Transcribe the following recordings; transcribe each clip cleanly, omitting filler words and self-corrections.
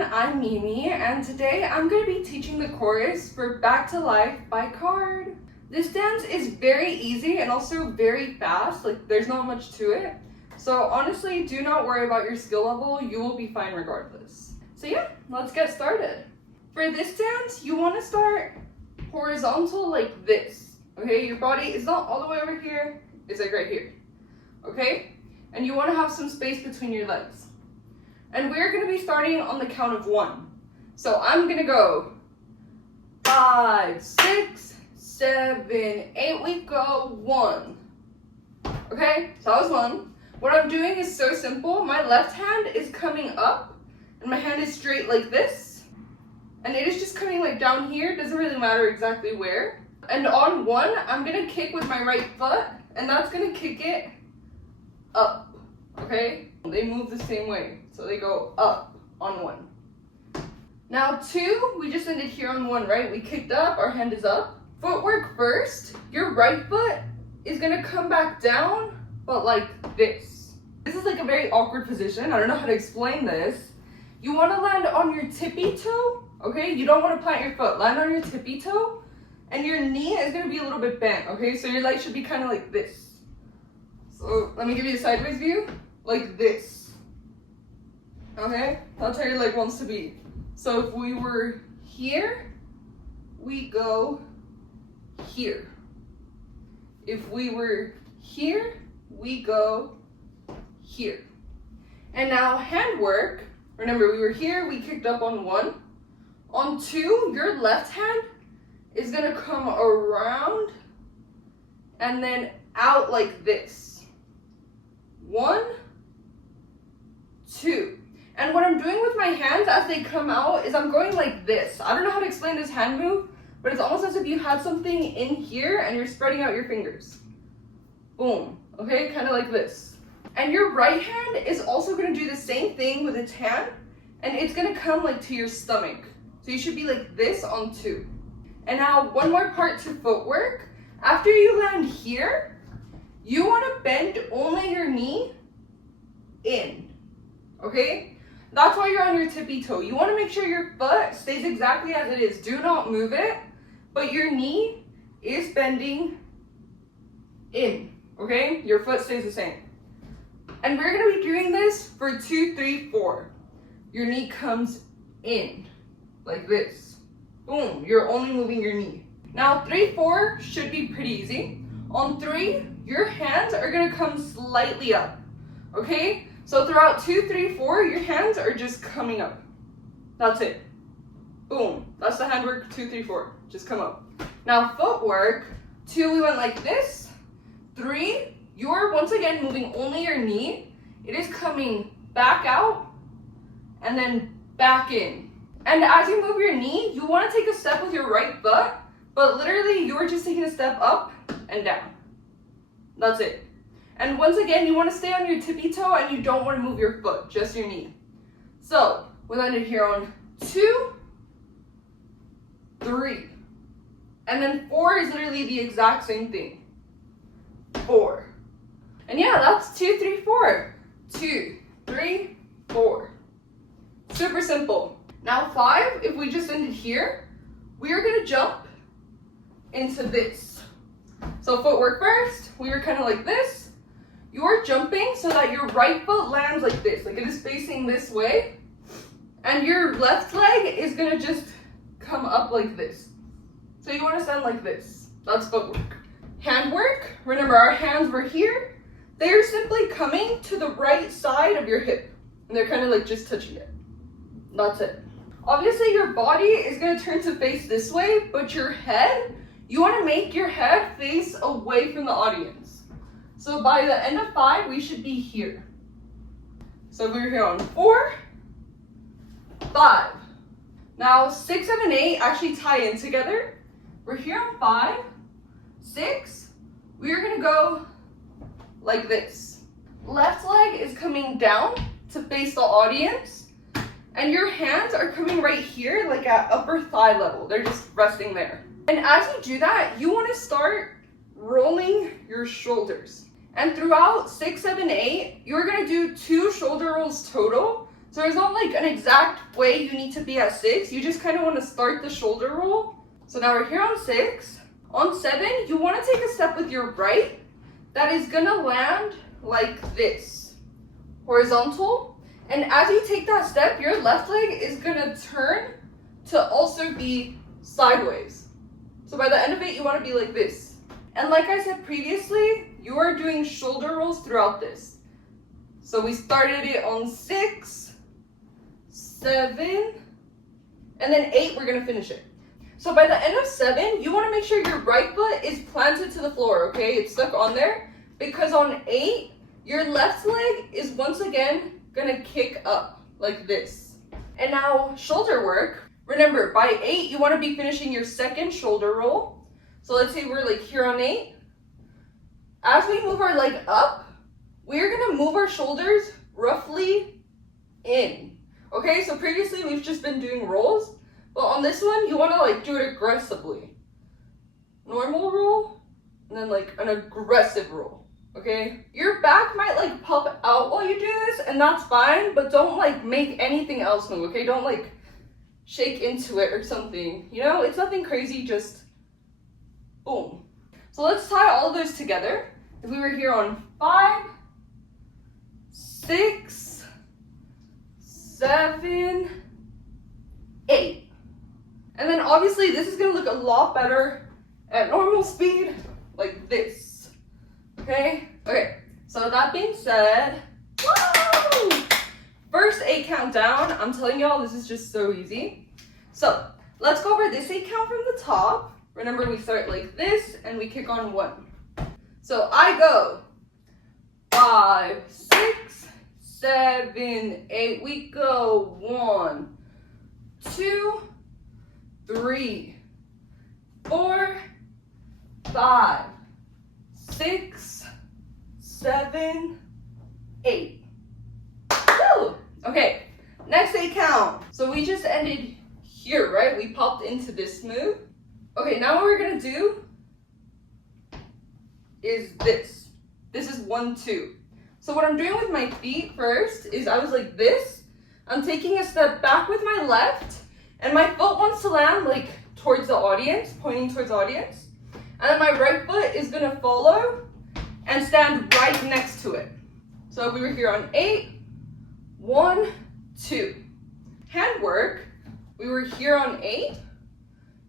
I'm Mimi, and today I'm going to be teaching the chorus for Back to Life by KARD. This dance is very easy and also very fast, like there's not much to it. So honestly, do not worry about your skill level, you will be fine regardless. So yeah, let's get started. For this dance, you want to start horizontal like this, okay? Your body is not all the way over here, it's like right here, okay? And you want to have some space between your legs. And we're going to be starting on the count of 1. So I'm going to go 5, 6, 7, 8, we go 1. Okay, so that was 1. What I'm doing is so simple. My left hand is coming up and my hand is straight like this. And it is just coming like down here, doesn't really matter exactly where. And on 1, I'm going to kick with my right foot and that's going to kick it up, okay? They move the same way. So they go up on 1. Now 2, we just ended here on 1, right? We kicked up, our hand is up. Footwork first, your right foot is gonna come back down, but like this. This is like a very awkward position. I don't know how to explain this. You wanna land on your tippy toe, okay? You don't wanna plant your foot. Land on your tippy toe, and your knee is gonna be a little bit bent, okay? So your leg should be kind of like this. So let me give you a sideways view, like this. Okay, that's how your leg wants to be. So if we were here, we go here. If we were here, we go here. And now handwork, remember we were here, we kicked up on 1. On 2, your left hand is gonna come around and then out like this. 1, 2. And what I'm doing with my hands as they come out is I'm going like this. I don't know how to explain this hand move, but it's almost as if you had something in here and you're spreading out your fingers. Boom, okay, kind of like this. And your right hand is also gonna do the same thing with its hand, and it's gonna come like to your stomach. So you should be like this on 2. And now one more part to footwork. After you land here, you wanna bend only your knee in, okay? That's why you're on your tippy toe. You want to make sure your foot stays exactly as it is. Do not move it, but your knee is bending in, okay? Your foot stays the same. And we're going to be doing this for 2, 3, 4. Your knee comes in, like this. Boom, you're only moving your knee. Now 3, 4 should be pretty easy. On 3, your hands are going to come slightly up, okay? So throughout 2, 3, 4, your hands are just coming up. That's it. Boom. That's the handwork, 2, 3, 4. Just come up. Now footwork, 2, we went like this. 3, you're once again moving only your knee. It is coming back out and then back in. And as you move your knee, you want to take a step with your right foot, but literally you're just taking a step up and down. That's it. And once again, you want to stay on your tippy toe and you don't want to move your foot, just your knee. So we landed here on 2, 3. And then 4 is literally the exact same thing. 4. And yeah, that's 2, 3, 4. 2, 3, 4. Super simple. Now 5, if we just ended here, we are going to jump into this. So footwork first, we were kind of like this. You're jumping so that your right foot lands like this, like it is facing this way. And your left leg is gonna just come up like this. So you wanna stand like this. That's footwork. Handwork, remember our hands were here. They're simply coming to the right side of your hip. And they're kind of like just touching it. That's it. Obviously your body is gonna turn to face this way, but your head, you wanna make your head face away from the audience. So by the end of 5, we should be here. So we're here on 4, 5. Now 6, 7, 8 actually tie in together. We're here on 5, 6. We are gonna go like this. Left leg is coming down to face the audience. And your hands are coming right here, like at upper thigh level. They're just resting there. And as you do that, you wanna start rolling your shoulders. And throughout 6, 7, 8, you're gonna do 2 shoulder rolls total. So there's not like an exact way you need to be at 6. You just kind of want to start the shoulder roll. So now we're here on 6. On 7, you want to take a step with your right that is going to land like this, horizontal. And as you take that step, your left leg is going to turn to also be sideways. So by the end of it, you want to be like this. And like I said previously, you are doing shoulder rolls throughout this. So we started it on 6, 7, and then 8, we're going to finish it. So by the end of 7, you want to make sure your right foot is planted to the floor, okay? It's stuck on there, because on 8, your left leg is once again going to kick up like this. And now shoulder work. Remember, by 8, you want to be finishing your second shoulder roll. So let's say we're like here on 8. As we move our leg up, we're going to move our shoulders roughly in. Okay, so previously we've just been doing rolls, but on this one, you want to like do it aggressively. Normal roll, and then like an aggressive roll, okay? Your back might like pop out while you do this, and that's fine, but don't like make anything else move, okay? Don't like shake into it or something, you know? It's nothing crazy, just boom. So let's tie all of those together. If we were here on 5, 6, 7, 8. And then obviously this is gonna look a lot better at normal speed, like this, okay? Okay, so that being said, woo! First 8 count down. I'm telling y'all, this is just so easy. So let's go over this 8 count from the top. Remember, we start like this and we kick on 1. So I go 5, 6, 7, 8. We go 1, 2, 3, 4, 5, 6, 7, 8. Woo! Okay, next 8 count. So we just ended here, right? We popped into this move. Okay, now what we're gonna do is this. This is 1, 2. So what I'm doing with my feet first is I was like this. I'm taking a step back with my left, and my foot wants to land like towards the audience, pointing towards the audience. And then my right foot is gonna follow and stand right next to it. So we were here on 8, 1, 2. Hand work, we were here on 8.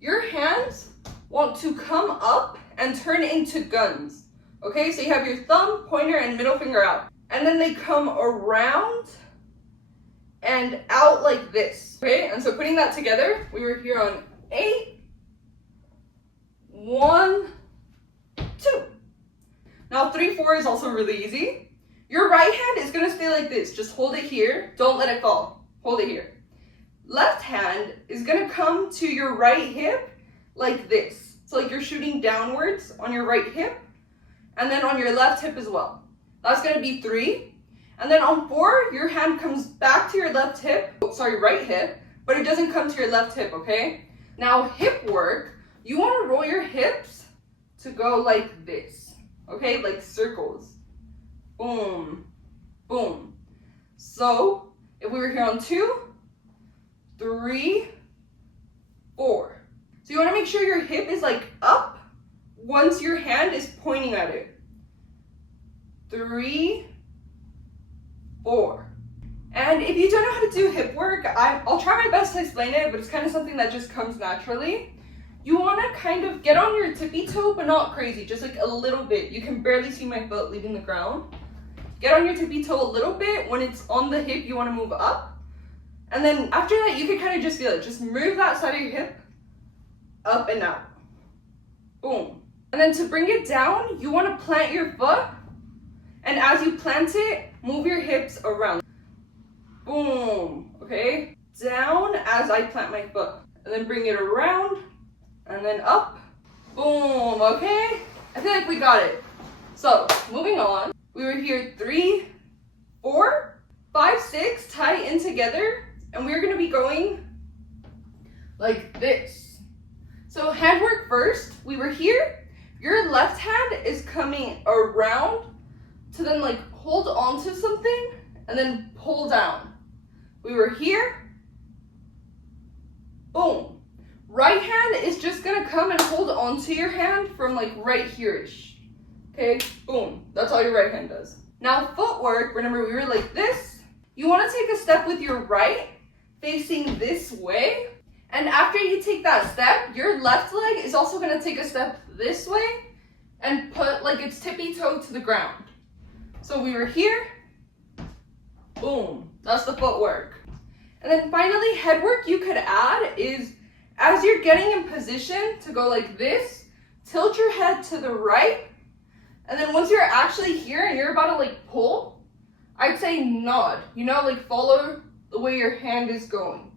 Your hands want to come up and turn into guns. Okay, so you have your thumb, pointer, and middle finger out. And then they come around and out like this. Okay, and so putting that together, we were here on 8, 1, 2. Now 3, 4 is also really easy. Your right hand is gonna stay like this. Just hold it here. Don't let it fall. Hold it here. Left hand is gonna come to your right hip like this. So like you're shooting downwards on your right hip, and then on your left hip as well. That's gonna be 3. And then on 4, your hand comes back to your left hip, right hip, but it doesn't come to your left hip, okay? Now hip work, you wanna roll your hips to go like this, okay? Like circles. Boom, boom. So if we were here on 2, 3, 4. So you wanna make sure your hip is like up once your hand is pointing at it. 3, 4. And if you don't know how to do hip work, I'll try my best to explain it, but it's kind of something that just comes naturally. You want to kind of get on your tippy toe, but not crazy, just like a little bit. You can barely see my foot leaving the ground. Get on your tippy toe a little bit. When it's on the hip, you want to move up. And then after that, you can kind of just feel it. Just move that side of your hip up and out. Boom. And then to bring it down, you want to plant your foot. And as you plant it, move your hips around. Boom, okay? Down as I plant my foot. And then bring it around, and then up. Boom, okay? I feel like we got it. So, moving on. We were here 3, 4, 5, 6, tie in together. And we're gonna be going like this. So hand work first. We were here. Your left hand is coming around to then like hold onto something and then pull down. We were here. Boom. Right hand is just gonna come and hold onto your hand from like right here-ish. Okay, boom. That's all your right hand does. Now footwork, remember we were like this. You wanna take a step with your right, facing this way. And after you take that step, your left leg is also gonna take a step this way and put like its tippy toe to the ground. So we were here, boom, that's the footwork. And then finally, head work you could add is, as you're getting in position to go like this, tilt your head to the right, and then once you're actually here and you're about to like pull, I'd say nod, like follow the way your hand is going.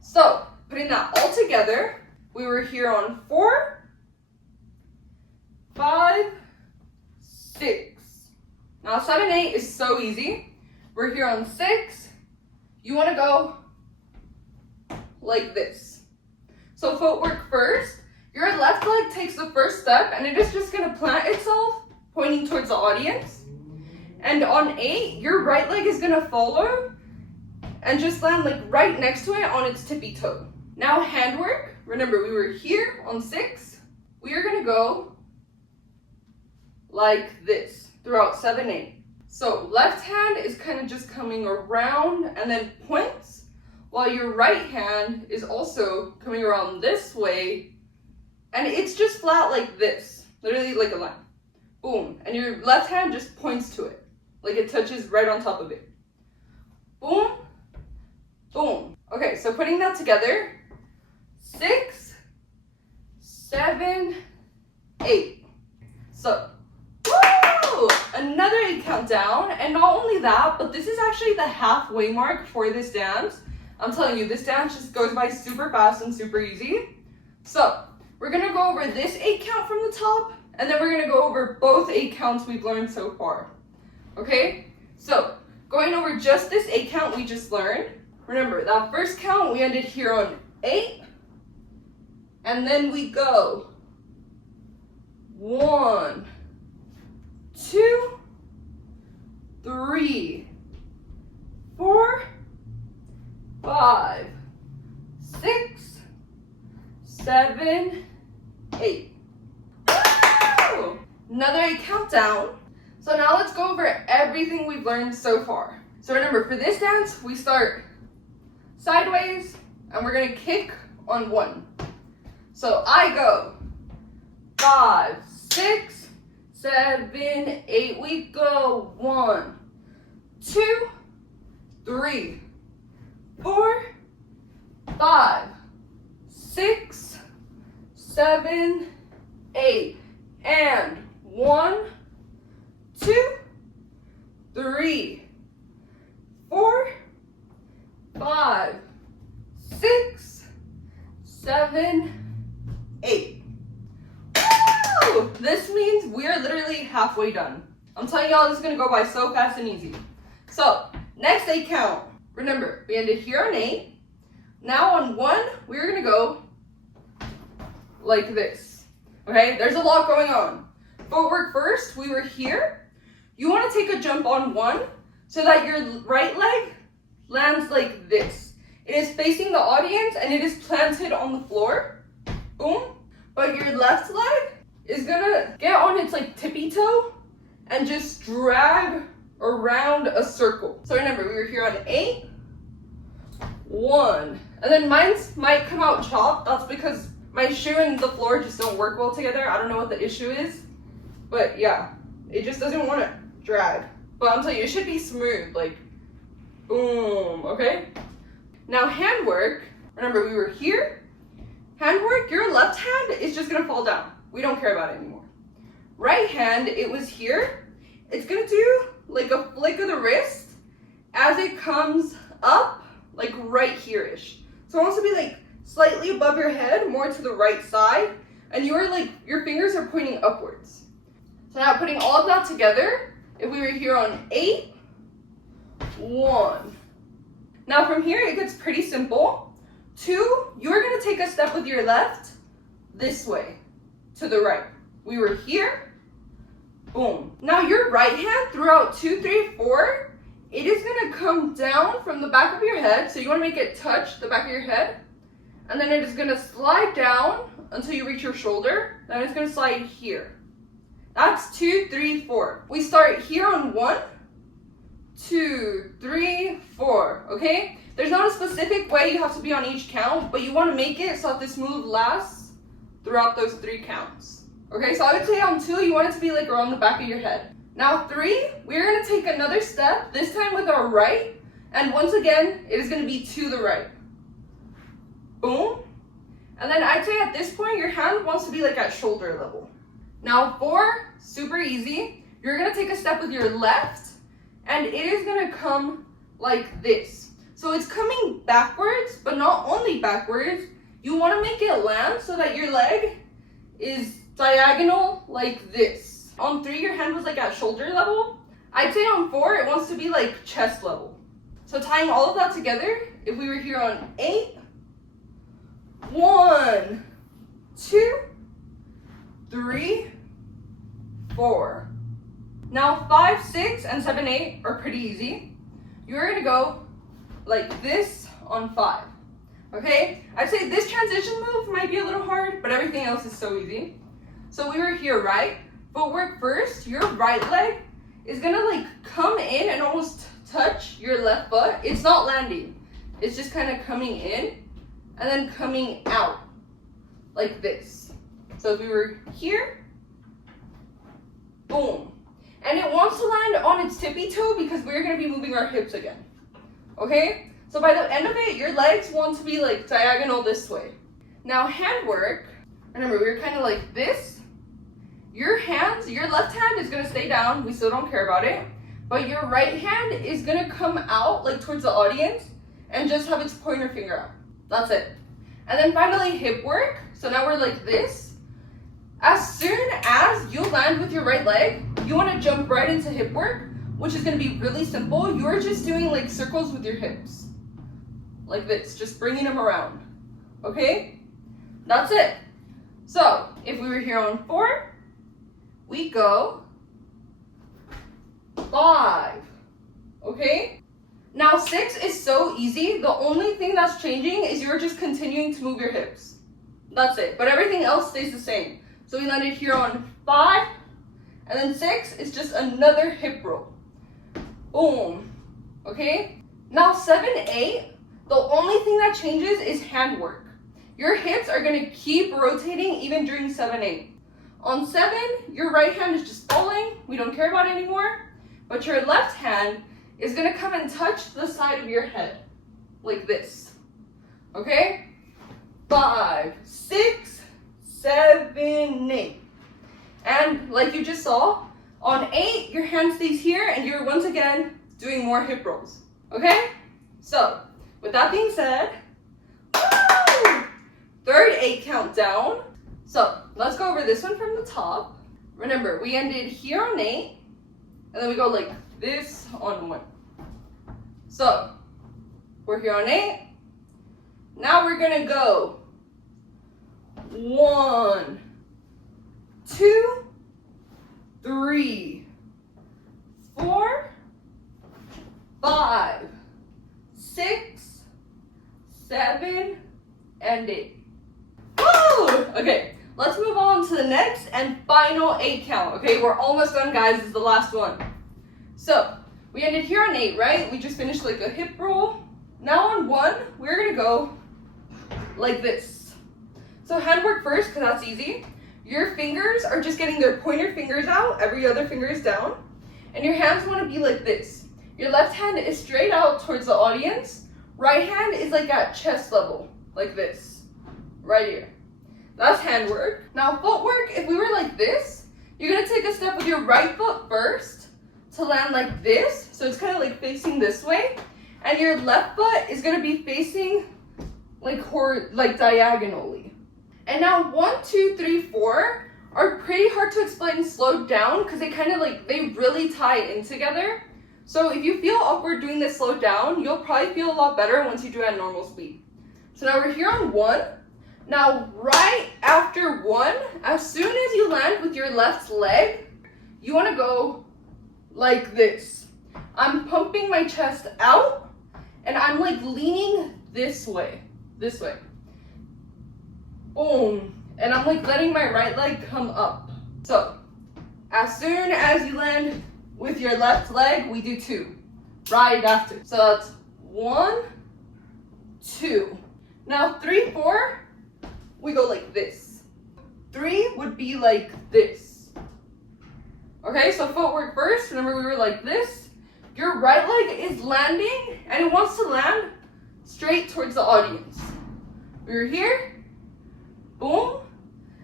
So, putting that all together, we were here on 4, 5, 6. Now 7, 8 is so easy. We're here on 6. You want to go like this. So footwork first. Your left leg takes the first step and it is just going to plant itself pointing towards the audience. And on 8, your right leg is going to follow and just land like right next to it on its tippy toe. Now handwork. Remember, we were here on 6. We are going to go like this throughout 7, 8. So left hand is kind of just coming around and then points, while your right hand is also coming around this way, and it's just flat like this, literally like a line. Boom, and your left hand just points to it, like it touches right on top of it. Boom, boom. Okay, so putting that together, 6, 7, 8. So, woo! Another 8 countdown, and not only that, but this is actually the halfway mark for this dance. I'm telling you, this dance just goes by super fast and super easy. So, we're gonna go over this 8 count from the top, and then we're gonna go over both 8 counts we've learned so far. Okay? So, going over just this 8 count we just learned, remember, that first count we ended here on 8, and then we go 1, 2, 3, 4, 5, 6, 7, 8. Woo! Another 8 countdown. So now let's go over everything we've learned so far. So remember, for this dance, we start sideways and we're gonna kick on 1. So I go 5, 6, 7, 8. We go 1, 2, 3, 4, 5, 6, 7, 8. And 1, 2, 3, 4, 5, 6, 7, 8. Woo! This means we're literally halfway done. I'm telling y'all, this is gonna go by so fast and easy. So, next 8 count. Remember, we ended here on 8. Now on 1, we're gonna go like this. Okay, there's a lot going on. Footwork first, we were here. You wanna take a jump on 1 so that your right leg lands like this. It is facing the audience and it is planted on the floor. Boom. But your left leg is gonna get on its like tippy toe and just drag around a circle. So remember, we were here on 8, 1. And then mine might come out chopped. That's because my shoe and the floor just don't work well together. I don't know what the issue is. But yeah, it just doesn't want to drag. But I'm telling you, it should be smooth, like boom, okay? Now handwork, remember we were here. Handwork, your left hand is just gonna fall down. We don't care about it anymore. Right hand, it was here. It's gonna do like a flick of the wrist as it comes up, like right here-ish. So it wants to be like slightly above your head, more to the right side, and your fingers are pointing upwards. So now putting all of that together, if we were here on 8, 1. Now from here, it gets pretty simple. 2, you're gonna take a step with your left this way to the right. We were here, boom. Now your right hand throughout 2, 3, 4 it is gonna come down from the back of your head. So you wanna make it touch the back of your head. And then it is gonna slide down until you reach your shoulder. Then it's gonna slide here. That's 2, 3, 4. We start here on 1, 2, 3, 4, okay? There's not a specific way you have to be on each count, but you wanna make it so that this move lasts throughout those 3 counts. Okay, so I would say on 2, you want it to be like around the back of your head. Now 3, we're gonna take another step, this time with our right, and once again, it is gonna be to the right. Boom. And then I'd say at this point, your hand wants to be like at shoulder level. Now 4, super easy. You're gonna take a step with your left, and it is gonna come like this. So it's coming backwards, but not only backwards, you wanna make it land so that your leg is diagonal like this. On 3, your hand was like at shoulder level. I'd say on 4, it wants to be like chest level. So tying all of that together, if we were here on 8, 1, 2, 3, 4. Now 5, 6, and 7, 8 are pretty easy. You're gonna go like this on 5. Okay? I'd say this transition move might be a little hard, but everything else is so easy. So we were here, right? Footwork first, your right leg is gonna like come in and almost touch your left foot. It's not landing. It's just kind of coming in and then coming out like this. So if we were here, boom. And it wants to land on its tippy toe because we're gonna be moving our hips again. Okay? So by the end of it, your legs want to be like diagonal this way. Now handwork, remember we were kind of like this. Your left hand is gonna stay down, we still don't care about it. But your right hand is gonna come out like towards the audience and just have its pointer finger out. That's it. And then finally hip work. So now we're like this. As soon as you land with your right leg, you wanna jump right into hip work, which is gonna be really simple. You're just doing like circles with your hips. Like this, just bringing them around. Okay? That's it. So if we were here on 4, we go 5. Okay? Now 6 is so easy. The only thing that's changing is you're just continuing to move your hips. That's it. But everything else stays the same. So we landed here on 5, and then 6 is just another hip roll. Boom. Okay? Now 7, 8, the only thing that changes is handwork. Your hips are gonna keep rotating even during 7, 8. On 7, your right hand is just falling. We don't care about it anymore. But your left hand is gonna come and touch the side of your head. Like this. Okay? 5, 6, 7, 8. And like you just saw, on 8, your hand stays here and you're once again doing more hip rolls. Okay? So, with that being said, woo! Third 8 countdown. So, let's go over this one from the top. Remember, we ended here on 8, and then we go like this on 1. So, we're here on 8. Now we're gonna go 1, 2, 3, 4, 5, 6, 7, and 8. Woo! Okay, let's move on to the next and final 8 count. Okay, we're almost done, guys. This is the last one. So, we ended here on 8, right? We just finished like a hip roll. Now on 1, we're gonna go like this. So handwork first, because that's easy. Your fingers are just getting their pointer fingers out. Every other finger is down. And your hands want to be like this. Your left hand is straight out towards the audience. Right hand is like at chest level, like this. Right here. That's handwork. Now footwork, if we were like this, you're going to take a step with your right foot first to land like this. So it's kind of like facing this way. And your left foot is going to be facing like diagonally. And now 1, 2, 3, 4 are pretty hard to explain slowed down because they kind of they really tie in together. So if you feel awkward doing this slowed down, you'll probably feel a lot better once you do it at normal speed. So now we're here on 1. Now right after 1, as soon as you land with your left leg, you want to go like this. I'm pumping my chest out and I'm like leaning this way. Boom. And I'm like letting my right leg come up. So as soon as you land with your left leg, we do 2 right after. So that's 1, 2. Now 3, 4, we go like this. 3 would be like this. Okay, so footwork first. Remember we were like this. Your right leg is landing and it wants to land straight towards the audience. We were here, boom,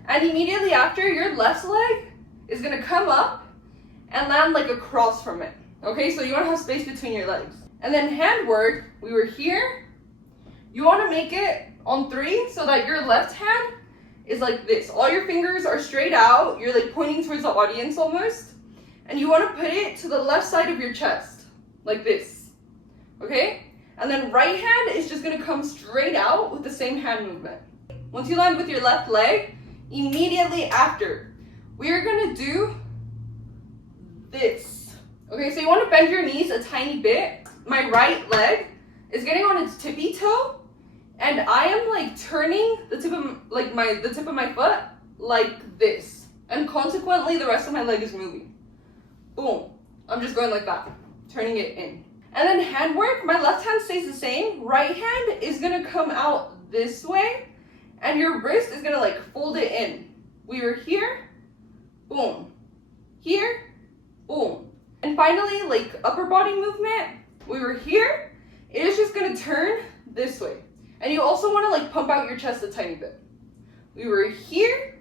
and immediately after your left leg is gonna come up and land like across from it. Okay, so you wanna have space between your legs. And then handwork, we were here. You wanna make it on 3 so that your left hand is like this. All your fingers are straight out. You're like pointing towards the audience almost. And you wanna put it to the left side of your chest, like this, okay? And then right hand is just gonna come straight out with the same hand movement. Once you land with your left leg, immediately after, we are gonna do this. Okay, so you wanna bend your knees a tiny bit. My right leg is getting on its tippy toe, and I am like turning the tip of my foot like this. And consequently, the rest of my leg is moving. Boom. I'm just going like that, turning it in. And then handwork, my left hand stays the same. Right hand is gonna come out this way, and your wrist is gonna like fold it in. We were here, boom. Here, boom. And finally, like upper body movement, we were here. It is just gonna turn this way. And you also wanna like pump out your chest a tiny bit. We were here,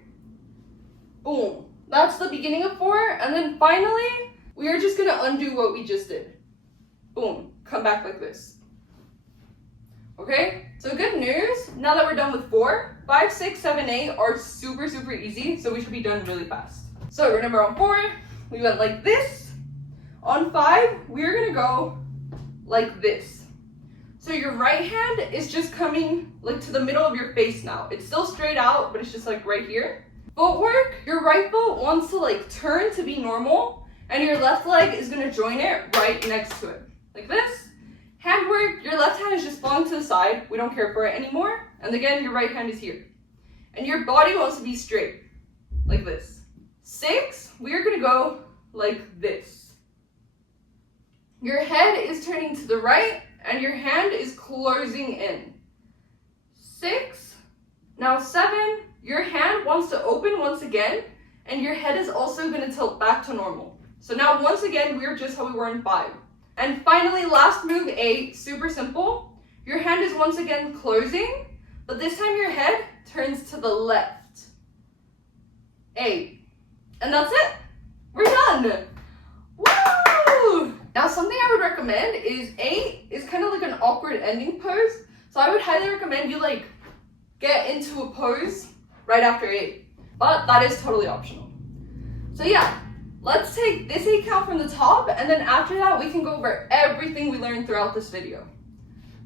boom. That's the beginning of 4. And then finally, we are just gonna undo what we just did. Boom, come back like this. Okay, so good news, now that we're done with 4, 5, 6, 7, 8 are super, super easy, so we should be done really fast. So remember on 4, we went like this. On 5, we're gonna go like this. So your right hand is just coming like to the middle of your face now. It's still straight out, but it's just like right here. Footwork, your right foot wants to like turn to be normal, and your left leg is gonna join it right next to it. Like this. Handwork, your left hand is just falling to the side. We don't care for it anymore. And again, your right hand is here. And your body wants to be straight, like this. 6, we are gonna go like this. Your head is turning to the right, and your hand is closing in. 6, now 7, your hand wants to open once again, and your head is also gonna tilt back to normal. So now once again, we're just how we were in 5. And finally, last move 8, super simple. Your hand is once again closing, but this time your head turns to the left. 8. And that's it. We're done. Woo! Now something I would recommend is 8 is kind of like an awkward ending pose. So I would highly recommend you like get into a pose right after 8. But that is totally optional. So yeah. Let's take this 8 count from the top, and then after that, we can go over everything we learned throughout this video.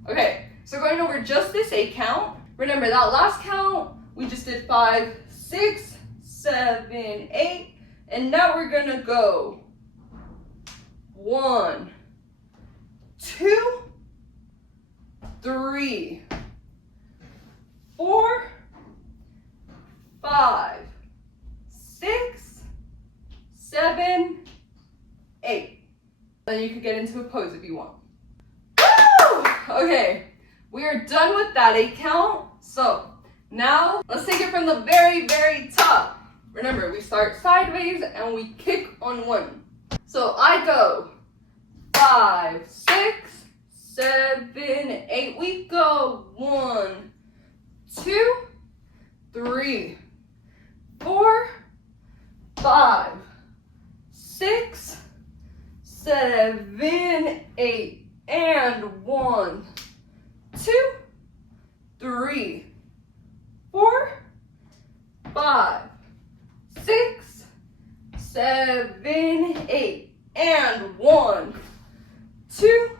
Okay, so going over just this 8 count, remember that last count, we just did 5, 6, 7, 8, and now we're gonna go 1, 2, 3, 4, 5, 6, 7, 8. Then you could get into a pose if you want. Woo! Okay, we are done with that 8 count. So now let's take it from the very, very top. Remember, we start sideways and we kick on 1. So I go 5, 6, 7, 8. We go 1, 2, 3, 4, 5, 6, 7, 8, and 1, 2, 3, 4, 5, 6, 7, 8, and 1, 2,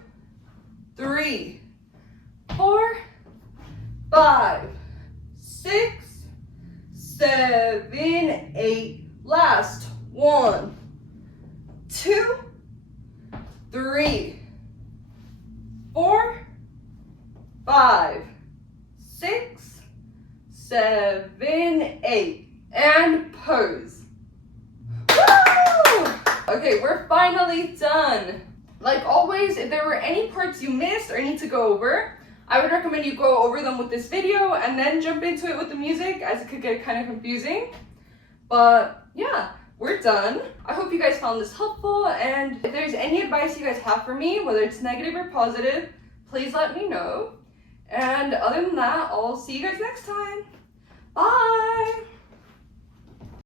3, 4, 5, 6, 7, 8. Last 1, 2, 3, 4, 5, 6, 7, 8, and pose. Woo! Okay, we're finally done. Like always, if there were any parts you missed or need to go over, I would recommend you go over them with this video and then jump into it with the music, as it could get kind of confusing. But yeah, we're done. I hope you guys found this helpful, and if there's any advice you guys have for me, whether it's negative or positive, please let me know. And other than that, I'll see you guys next time. Bye!